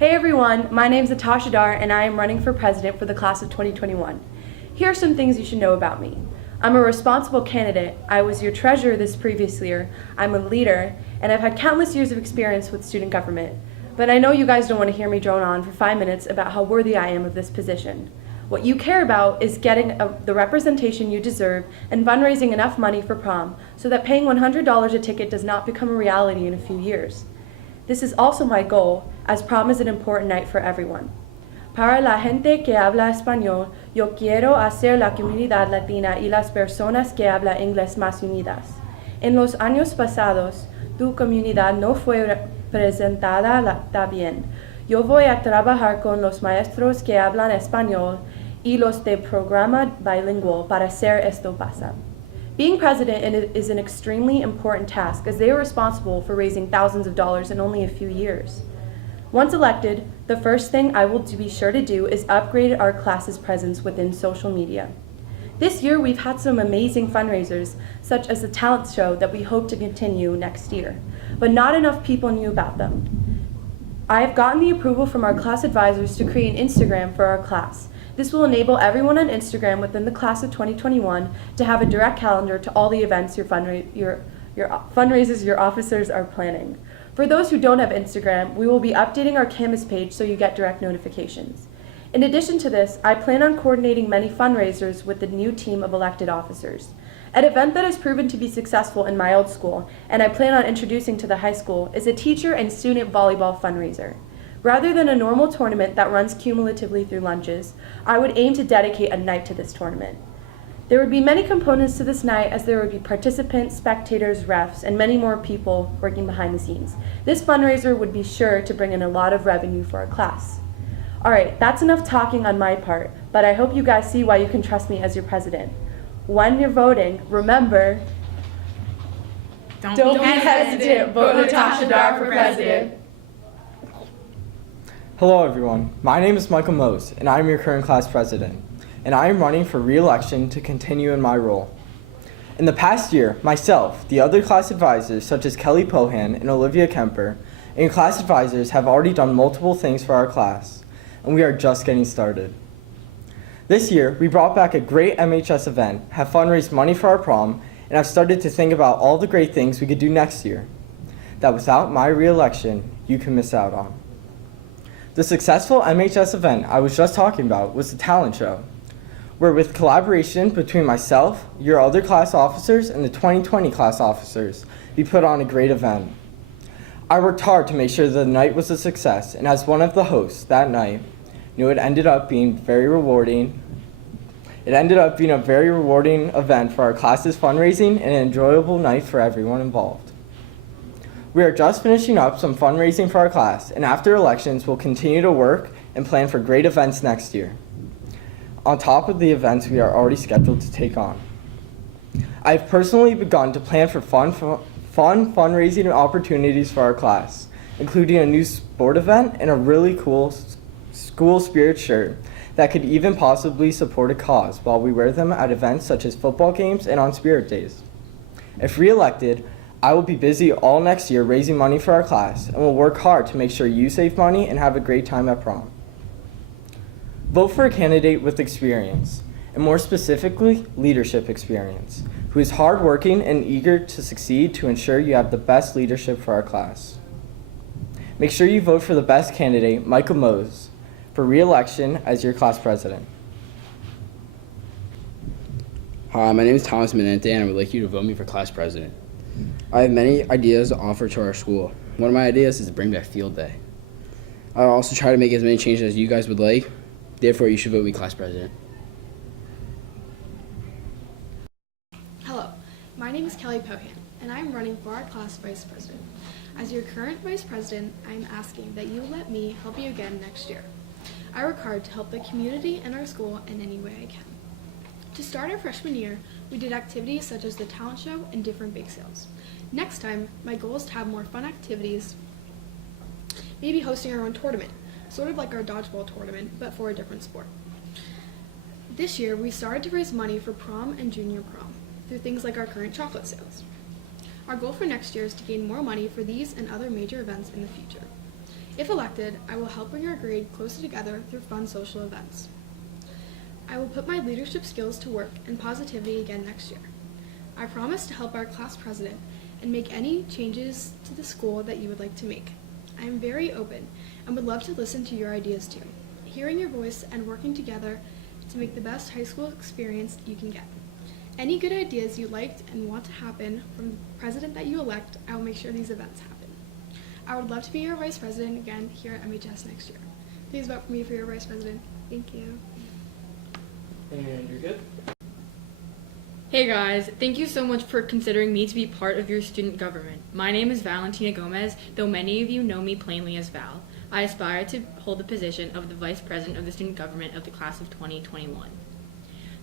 Hey everyone, my name is Natasha Dar and I am running for president for the class of 2021. Here are some things you should know about me. I'm a responsible candidate, I was your treasurer this previous year, I'm a leader, and I've had countless years of experience with student government. But I know you guys don't want to hear me drone on for 5 minutes about how worthy I am of this position. What you care about is getting the representation you deserve and fundraising enough money for prom so that paying $100 a ticket does not become a reality in a few years. This is also my goal, as prom is an important night for everyone. Para la gente que habla español, yo quiero hacer la comunidad latina y las personas que hablan inglés más unidas. En los años pasados, tu comunidad no fue representada bien. Yo voy a trabajar con los maestros que hablan español y los de programa bilingüe para hacer esto pasar. Being president is an extremely important task as they are responsible for raising thousands of dollars in only a few years. Once elected, the first thing I will be sure to do is upgrade our class's presence within social media. This year we've had some amazing fundraisers, such as the talent show that we hope to continue next year, but not enough people knew about them. I have gotten the approval from our class advisors to create an Instagram for our class. This will enable everyone on Instagram within the class of 2021 to have a direct calendar to all the events your fundraisers your officers are planning. For those who don't have Instagram, we will be updating our Canvas page so you get direct notifications. In addition to this, I plan on coordinating many fundraisers with the new team of elected officers. An event that has proven to be successful in my old school, and I plan on introducing to the high school, is a teacher and student volleyball fundraiser. Rather than a normal tournament that runs cumulatively through lunches, I would aim to dedicate a night to this tournament. There would be many components to this night, as there would be participants, spectators, refs, and many more people working behind the scenes. This fundraiser would be sure to bring in a lot of revenue for our class. Alright, that's enough talking on my part, but I hope you guys see why you can trust me as your president. When you're voting, remember, don't be hesitant, vote Natasha Dar for president. Hello everyone, my name is Michael Mose and I am your current class president, and I am running for re-election to continue in my role. In the past year, myself, the other class advisors such as Kelly Pohan and Olivia Kemper, and class advisors have already done multiple things for our class, and we are just getting started. This year, we brought back a great MHS event, have fundraised money for our prom, and have started to think about all the great things we could do next year that without my re-election, you can miss out on. The successful MHS event I was just talking about was the talent show, where with collaboration between myself, your other class officers, and the 2020 class officers, we put on a great event. I worked hard to make sure the night was a success, and as one of the hosts that night, knew it ended up being very rewarding. It ended up being a very rewarding event for our class's fundraising and an enjoyable night for everyone involved. We are just finishing up some fundraising for our class, and after elections, we'll continue to work and plan for great events next year, on top of the events we are already scheduled to take on. I've personally begun to plan for fun fundraising opportunities for our class, including a new sport event and a really cool school spirit shirt that could even possibly support a cause while we wear them at events such as football games and on spirit days. If re-elected, I will be busy all next year raising money for our class and will work hard to make sure you save money and have a great time at prom. Vote for a candidate with experience, and more specifically, leadership experience, who is hardworking and eager to succeed to ensure you have the best leadership for our class. Make sure you vote for the best candidate, Michael Mose, for re-election as your class president. Hi, my name is Thomas Menente and I would like you to vote me for class president. I have many ideas to offer to our school. One of my ideas is to bring back field day. I'll also try to make as many changes as you guys would like. Therefore, you should vote me class president. Hello, my name is Kelly Pohan, and I am running for our class vice president. As your current vice president, I am asking that you let me help you again next year. I work hard to help the community and our school in any way I can. To start our freshman year, we did activities such as the talent show and different bake sales. Next time, my goal is to have more fun activities, maybe hosting our own tournament, sort of like our dodgeball tournament, but for a different sport. This year, we started to raise money for prom and junior prom through things like our current chocolate sales. Our goal for next year is to gain more money for these and other major events in the future. If elected, I will help bring our grade closer together through fun social events. I will put my leadership skills to work and positivity again next year. I promise to help our class president and make any changes to the school that you would like to make. I am very open and would love to listen to your ideas too, hearing your voice and working together to make the best high school experience you can get. Any good ideas you liked and want to happen from the president that you elect, I will make sure these events happen. I would love to be your vice president again here at MHS next year. Please vote for me for your vice president. Thank you. And you're good? Hey guys, thank you so much for considering me to be part of your student government. My name is Valentina Gomez, though many of you know me plainly as Val. I aspire to hold the position of the Vice President of the student government of the class of 2021.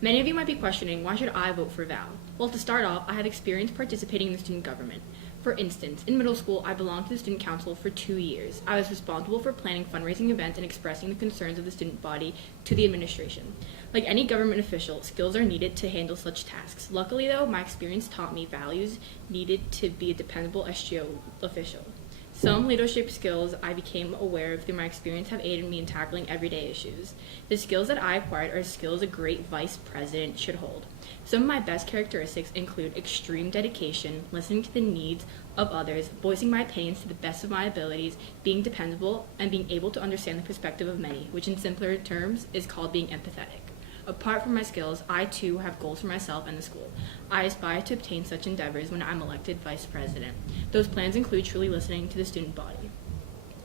Many of you might be questioning, why should I vote for Val? Well, to start off, I have experience participating in the student government. For instance, in middle school, I belonged to the student council for 2 years. I was responsible for planning fundraising events and expressing the concerns of the student body to the administration. Like any government official, skills are needed to handle such tasks. Luckily though, my experience taught me values needed to be a dependable SGO official. Some leadership skills I became aware of through my experience have aided me in tackling everyday issues. The skills that I acquired are skills a great vice president should hold. Some of my best characteristics include extreme dedication, listening to the needs of others, voicing my opinions to the best of my abilities, being dependable, and being able to understand the perspective of many, which in simpler terms is called being empathetic. Apart from my skills, I too have goals for myself and the school. I aspire to obtain such endeavors when I'm elected vice president. Those plans include truly listening to the student body.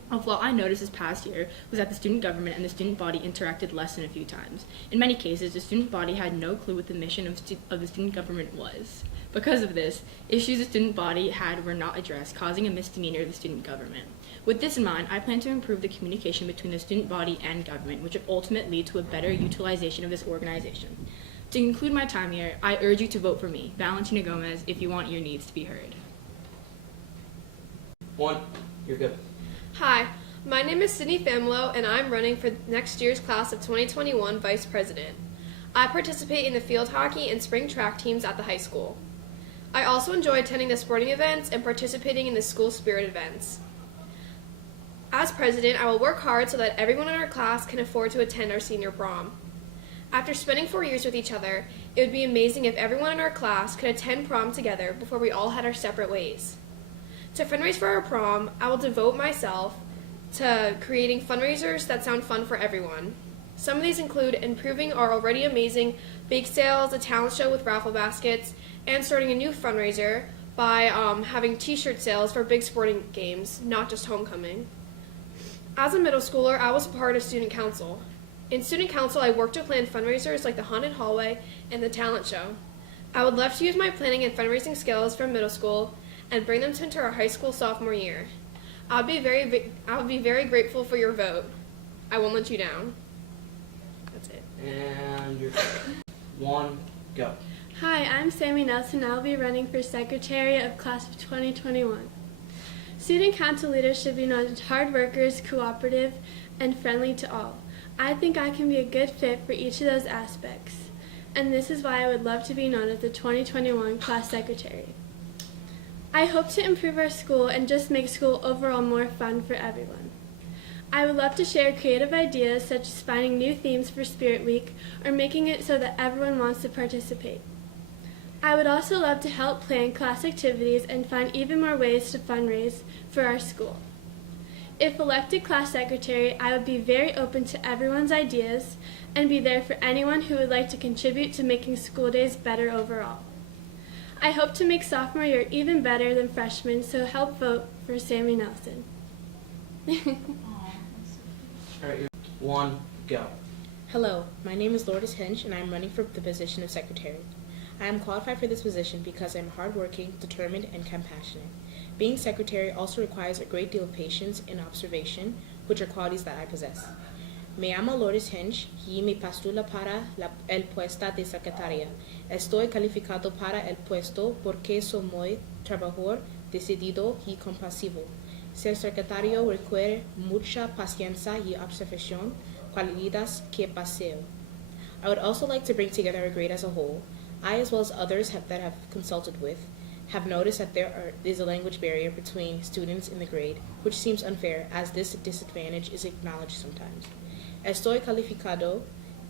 A flaw I noticed this past year was that the student government and the student body interacted less than a few times. In many cases, the student body had no clue what the mission of the student government was. Because of this, issues the student body had were not addressed, causing a misdemeanor of the student government. With this in mind, I plan to improve the communication between the student body and government, which would ultimately lead to a better utilization of this organization. To conclude my time here, I urge you to vote for me, Valentina Gomez, if you want your needs to be heard. You're good. Hi, my name is Sydney Famelo, and I'm running for next year's class of 2021 Vice President. I participate in the field hockey and spring track teams at the high school. I also enjoy attending the sporting events and participating in the school spirit events. As president, I will work hard so that everyone in our class can afford to attend our senior prom. After spending 4 years with each other, it would be amazing if everyone in our class could attend prom together before we all had our separate ways. To fundraise for our prom, I will devote myself to creating fundraisers that sound fun for everyone. Some of these include improving our already amazing bake sales, a talent show with raffle baskets, and starting a new fundraiser by having t-shirt sales for big sporting games, not just homecoming. As a middle schooler, I was part of student council. In student council, I worked to plan fundraisers like the haunted hallway and the talent show. I would love to use my planning and fundraising skills from middle school and bring them into our high school sophomore year. I'll be very grateful for your vote. I won't let you down. That's it. And you're go. Hi, I'm Sammy Nelson. I'll be running for Secretary of Class of 2021. Student Council leaders should be known as hard workers, cooperative, and friendly to all. I think I can be a good fit for each of those aspects, and this is why I would love to be known as the 2021 Class Secretary. I hope to improve our school and just make school overall more fun for everyone. I would love to share creative ideas such as finding new themes for Spirit Week or making it so that everyone wants to participate. I would also love to help plan class activities and find even more ways to fundraise for our school. If elected class secretary, I would be very open to everyone's ideas and be there for anyone who would like to contribute to making school days better overall. I hope to make sophomore year even better than freshman, so help vote for Sammy Nelson. All right, go. Hello, my name is Lourdes Hinch, and I am running for the position of secretary. I am qualified for this position because I am hardworking, determined, and compassionate. Being secretary also requires a great deal of patience and observation, which are qualities that I possess. Me llamo Lourdes Hinch y me postula para el puesto de secretaria. Estoy calificado para el puesto porque soy muy trabajador, decidido y compasivo. Ser secretario requiere mucha paciencia y observación, cualidades que poseo. I would also like to bring together our grade as a whole, I as well as others that have consulted with, have noticed that is a language barrier between students in the grade, which seems unfair as this disadvantage is acknowledged sometimes. Estoy calificado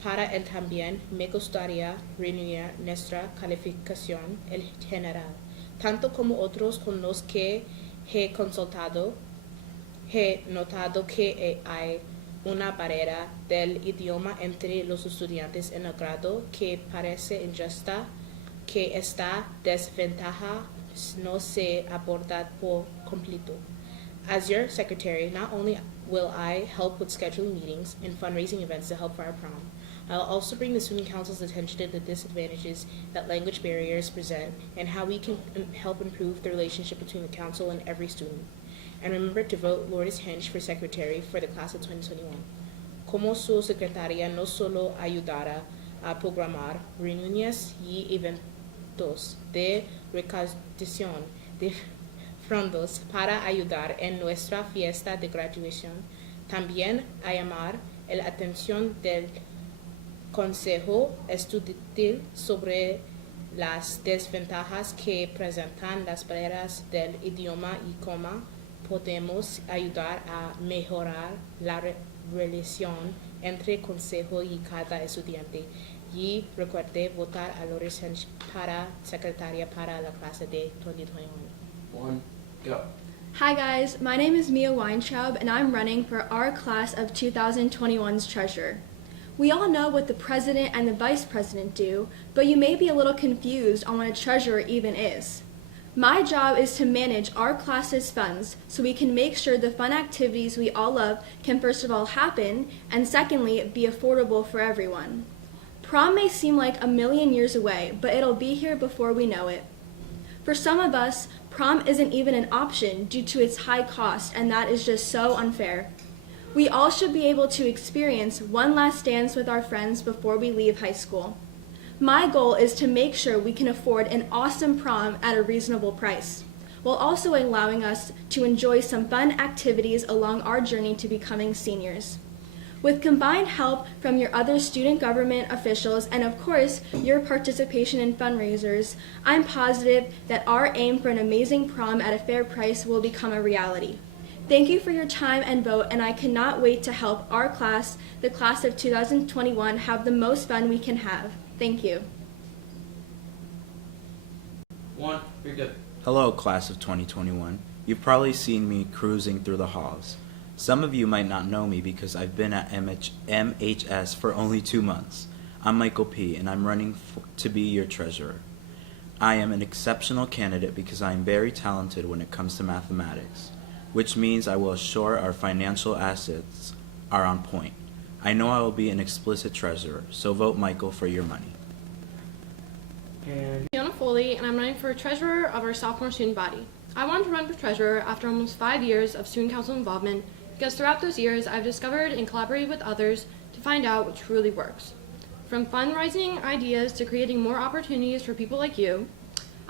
para el también me gustaría reunir nuestra calificación en general, tanto como otros con los que he consultado. He notado que hay una barrera del idioma entre los estudiantes en el grado que parece injusta, que esta desventaja no se aborda por completo. As your secretary, not only will I help with scheduling meetings and fundraising events to help for our prom, I'll also bring the student council's attention to the disadvantages that language barriers present and how we can help improve the relationship between the council and every student. And remember to vote Lourdes Hench for secretary for the class of 2021. Como su secretaria no solo ayudará a programar reuniones y eventos de recaudación de fondos para ayudar en nuestra fiesta de graduación, también a llamar la atención del Consejo Estudiantil sobre las desventajas que presentan las barreras del idioma y cómo podemos ayudar a mejorar la relación entre consejo y cada estudiante. Y recuerde votar a Lourdes Hench para secretaria para la clase de 2021. 1, go. Hi guys, my name is Mia Weintraub and I'm running for our class of 2021's treasurer. We all know what the president and the vice president do, but you may be a little confused on what a treasurer even is. My job is to manage our class's funds so we can make sure the fun activities we all love can first of all happen and secondly be affordable for everyone. Prom may seem like a million years away, but it'll be here before we know it. For some of us, prom isn't even an option due to its high cost, and that is just so unfair. We all should be able to experience one last dance with our friends before we leave high school. My goal is to make sure we can afford an awesome prom at a reasonable price, while also allowing us to enjoy some fun activities along our journey to becoming seniors. With combined help from your other student government officials and of course your participation in fundraisers, I'm positive that our aim for an amazing prom at a fair price will become a reality. Thank you for your time and vote, and I cannot wait to help our class, the class of 2021, have the most fun we can have. Thank you. 1, you're good. Hello, class of 2021. You've probably seen me cruising through the halls. Some of you might not know me because I've been at MHS for only 2 months. I'm Michael P., and I'm running to be your treasurer. I am an exceptional candidate because I am very talented when it comes to mathematics, which means I will assure our financial assets are on point. I know I will be an explicit treasurer, so vote Michael for your money. And Fiona Foley, and I'm running for treasurer of our sophomore student body. I wanted to run for treasurer after almost 5 years of student council involvement because throughout those years I've discovered and collaborated with others to find out what truly works. From fundraising ideas to creating more opportunities for people like you,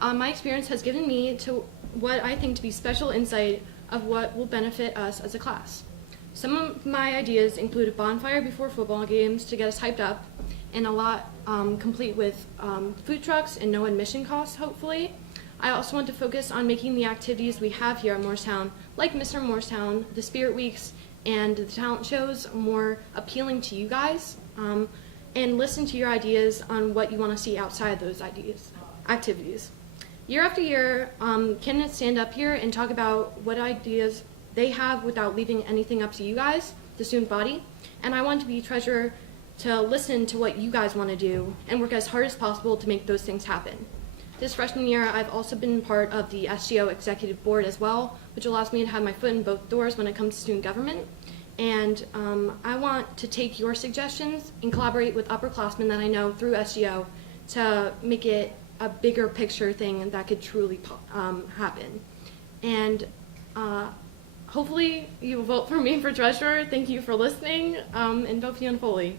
my experience has given me to what I think to be special insight of what will benefit us as a class. Some of my ideas include a bonfire before football games to get us hyped up, and a lot complete with food trucks and no admission costs, hopefully. I also want to focus on making the activities we have here at Morristown, like Mr. Morristown, the Spirit Weeks, and the talent shows, more appealing to you guys, and listen to your ideas on what you want to see outside those activities. Year after year, candidates stand up here and talk about what ideas they have without leaving anything up to you guys, the student body, and I want to be treasurer to listen to what you guys want to do and work as hard as possible to make those things happen. This freshman year, I've also been part of the SGO executive board as well, which allows me to have my foot in both doors when it comes to student government. And I want to take your suggestions and collaborate with upperclassmen that I know through SGO to make it a bigger picture thing that could truly happen. And hopefully you will vote for me for treasurer. Thank you for listening, and vote Fiona Foley.